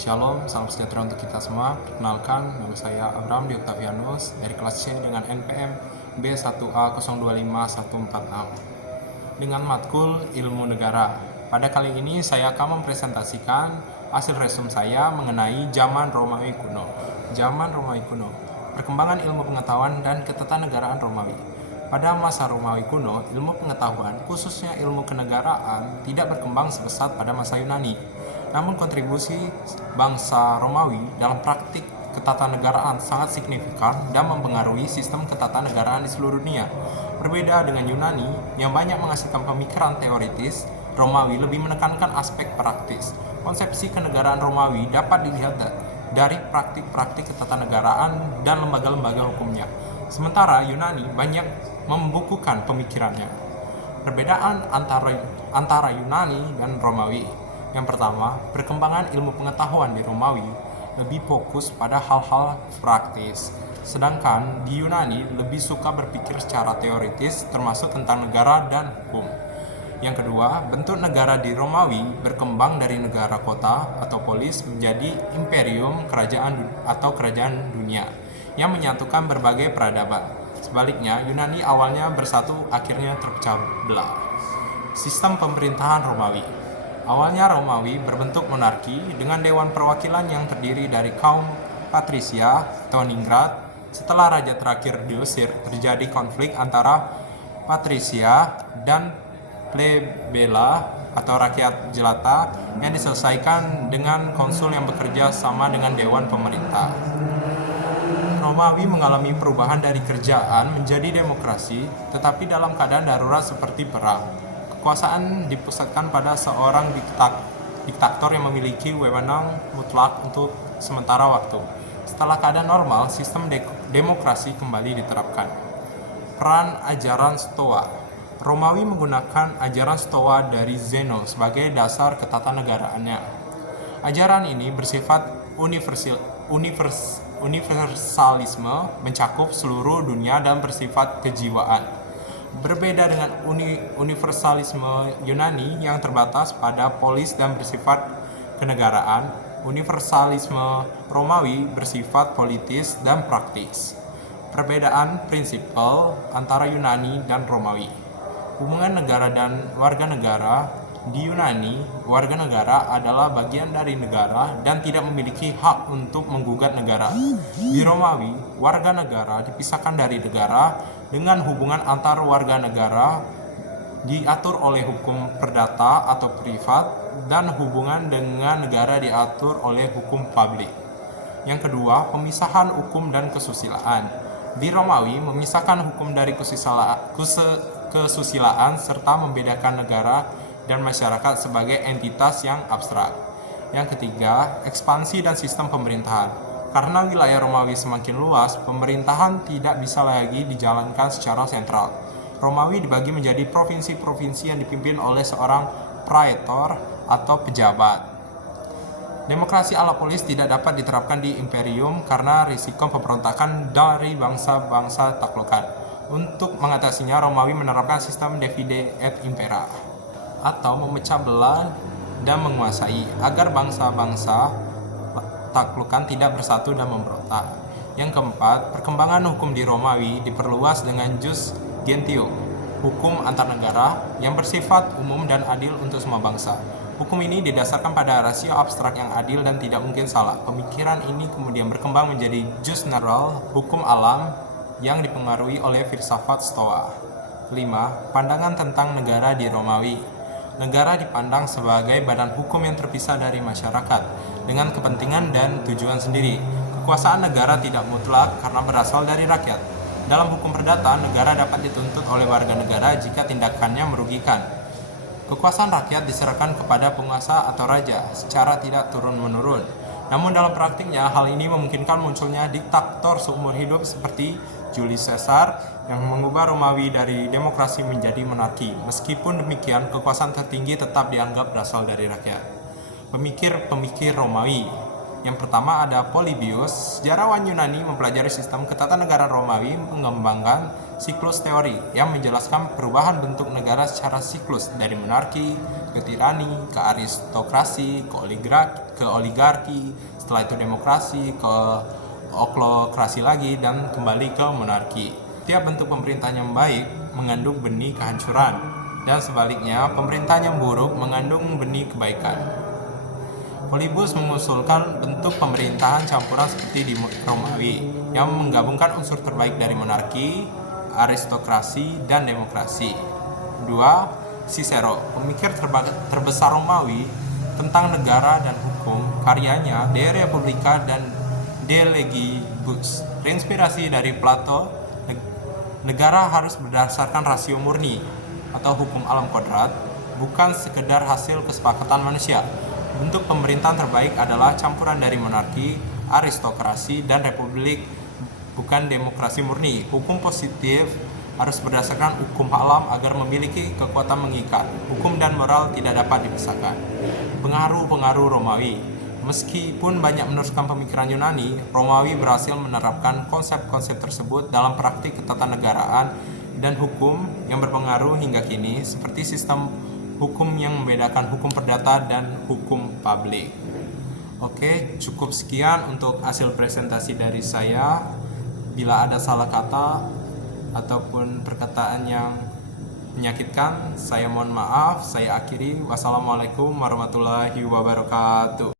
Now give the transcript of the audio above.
Shalom, salam sejahtera untuk kita semua. Perkenalkan, nama saya Abraham Di Octavianus dari kelas C dengan NPM B1A025146 dengan matkul Ilmu Negara. Pada kali ini saya akan mempresentasikan hasil resum saya mengenai zaman Romawi kuno. Zaman Romawi kuno, perkembangan ilmu pengetahuan dan ketatanegaraan Romawi. Pada masa Romawi kuno, ilmu pengetahuan, khususnya ilmu kenegaraan, tidak berkembang sebesar pada masa Yunani. Namun kontribusi bangsa Romawi dalam praktik ketatanegaraan sangat signifikan dan mempengaruhi sistem ketatanegaraan di seluruh dunia. Berbeda dengan Yunani yang banyak menghasilkan pemikiran teoritis, Romawi lebih menekankan aspek praktis. Konsepsi kenegaraan Romawi dapat dilihat dari praktik-praktik ketatanegaraan dan lembaga-lembaga hukumnya. Sementara Yunani banyak membukukan pemikirannya. Perbedaan antara Yunani dan Romawi. Yang pertama, perkembangan ilmu pengetahuan di Romawi lebih fokus pada hal-hal praktis. Sedangkan di Yunani lebih suka berpikir secara teoritis termasuk tentang negara dan hukum. Yang kedua, bentuk negara di Romawi berkembang dari negara kota atau polis menjadi imperium kerajaan dunia yang menyatukan berbagai peradaban. Sebaliknya, Yunani awalnya bersatu akhirnya terpecah belah. Sistem pemerintahan Romawi. Awalnya Romawi berbentuk monarki dengan dewan perwakilan yang terdiri dari kaum patrisia atau ningrat. Setelah raja terakhir diusir, terjadi konflik antara patrisia dan plebela atau rakyat jelata yang diselesaikan dengan konsul yang bekerja sama dengan dewan pemerintah. Romawi mengalami perubahan dari kerajaan menjadi demokrasi, tetapi dalam keadaan darurat seperti perang. Kekuasaan dipusatkan pada seorang diktator yang memiliki wewenang mutlak untuk sementara waktu. Setelah keadaan normal, sistem demokrasi kembali diterapkan. Peran ajaran Stoa. Romawi menggunakan ajaran Stoa dari Zeno sebagai dasar ketatanegaraannya. Ajaran ini bersifat universalisme, mencakup seluruh dunia dan bersifat kejiwaan. Berbeda dengan universalisme Yunani yang terbatas pada polis dan bersifat kenegaraan, universalisme Romawi bersifat politis dan praktis. Perbedaan prinsipal antara Yunani dan Romawi. Hubungan negara dan warga negara. Di Yunani, warga negara adalah bagian dari negara dan tidak memiliki hak untuk menggugat negara. Di Romawi, warga negara dipisahkan dari negara dengan hubungan antar warga negara diatur oleh hukum perdata atau privat dan hubungan dengan negara diatur oleh hukum publik. Yang kedua, pemisahan hukum dan kesusilaan. Di Romawi, memisahkan hukum dari kesusilaan serta membedakan negara dan masyarakat sebagai entitas yang abstrak. Yang ketiga, ekspansi dan sistem pemerintahan. Karena wilayah Romawi semakin luas, pemerintahan tidak bisa lagi dijalankan secara sentral. Romawi dibagi menjadi provinsi-provinsi yang dipimpin oleh seorang praetor atau pejabat. Demokrasi ala polis tidak dapat diterapkan di imperium karena risiko pemberontakan dari bangsa-bangsa taklukan. Untuk mengatasinya, Romawi menerapkan sistem divide et impera atau memecah belah dan menguasai agar bangsa-bangsa taklukan tidak bersatu dan memberontak. Yang keempat, perkembangan hukum di Romawi diperluas dengan jus gentium, hukum antar negara yang bersifat umum dan adil untuk semua bangsa. Hukum ini didasarkan pada rasio abstrak yang adil dan tidak mungkin salah. Pemikiran ini kemudian berkembang menjadi jus natural, hukum alam yang dipengaruhi oleh filsafat Stoa. 5. Pandangan tentang negara di Romawi. Negara dipandang sebagai badan hukum yang terpisah dari masyarakat dengan kepentingan dan tujuan sendiri. Kekuasaan negara tidak mutlak karena berasal dari rakyat. Dalam hukum perdata, negara dapat dituntut oleh warga negara jika tindakannya merugikan. Kekuasaan rakyat diserahkan kepada penguasa atau raja secara tidak turun-menurun. Namun dalam praktiknya, hal ini memungkinkan munculnya diktator seumur hidup seperti Julius Caesar yang mengubah Romawi dari demokrasi menjadi monarki. Meskipun demikian, kekuasaan tertinggi tetap dianggap berasal dari rakyat. Pemikir-pemikir Romawi. Yang pertama ada Polybius. Sejarawan Yunani mempelajari sistem ketatanegaraan Romawi mengembangkan siklus teori yang menjelaskan perubahan bentuk negara secara siklus dari monarki ke tirani, ke aristokrasi, ke oligarki, setelah itu demokrasi, ke oklokrasi lagi, dan kembali ke monarki. Tiap bentuk pemerintahan yang baik mengandung benih kehancuran, dan sebaliknya pemerintahan yang buruk mengandung benih kebaikan. Polybus mengusulkan bentuk pemerintahan campuran seperti di Romawi yang menggabungkan unsur terbaik dari monarki, aristokrasi, dan demokrasi. 2. Cicero, pemikir terbesar Romawi tentang negara dan hukum, karyanya De Republica dan De Legibus. Terinspirasi dari Plato, negara harus berdasarkan rasio murni atau hukum alam kodrat, bukan sekedar hasil kesepakatan manusia. Bentuk pemerintahan terbaik adalah campuran dari monarki, aristokrasi, dan republik, bukan demokrasi murni. Hukum positif harus berdasarkan hukum alam agar memiliki kekuatan mengikat. Hukum dan moral tidak dapat dipisahkan. Pengaruh-pengaruh Romawi. Meskipun banyak meneruskan pemikiran Yunani, Romawi berhasil menerapkan konsep-konsep tersebut dalam praktik ketatanegaraan dan hukum yang berpengaruh hingga kini, seperti sistem hukum yang membedakan hukum perdata dan hukum publik. Oke, cukup sekian untuk hasil presentasi dari saya. Bila ada salah kata ataupun perkataan yang menyakitkan, saya mohon maaf. Saya akhiri. Wassalamualaikum warahmatullahi wabarakatuh.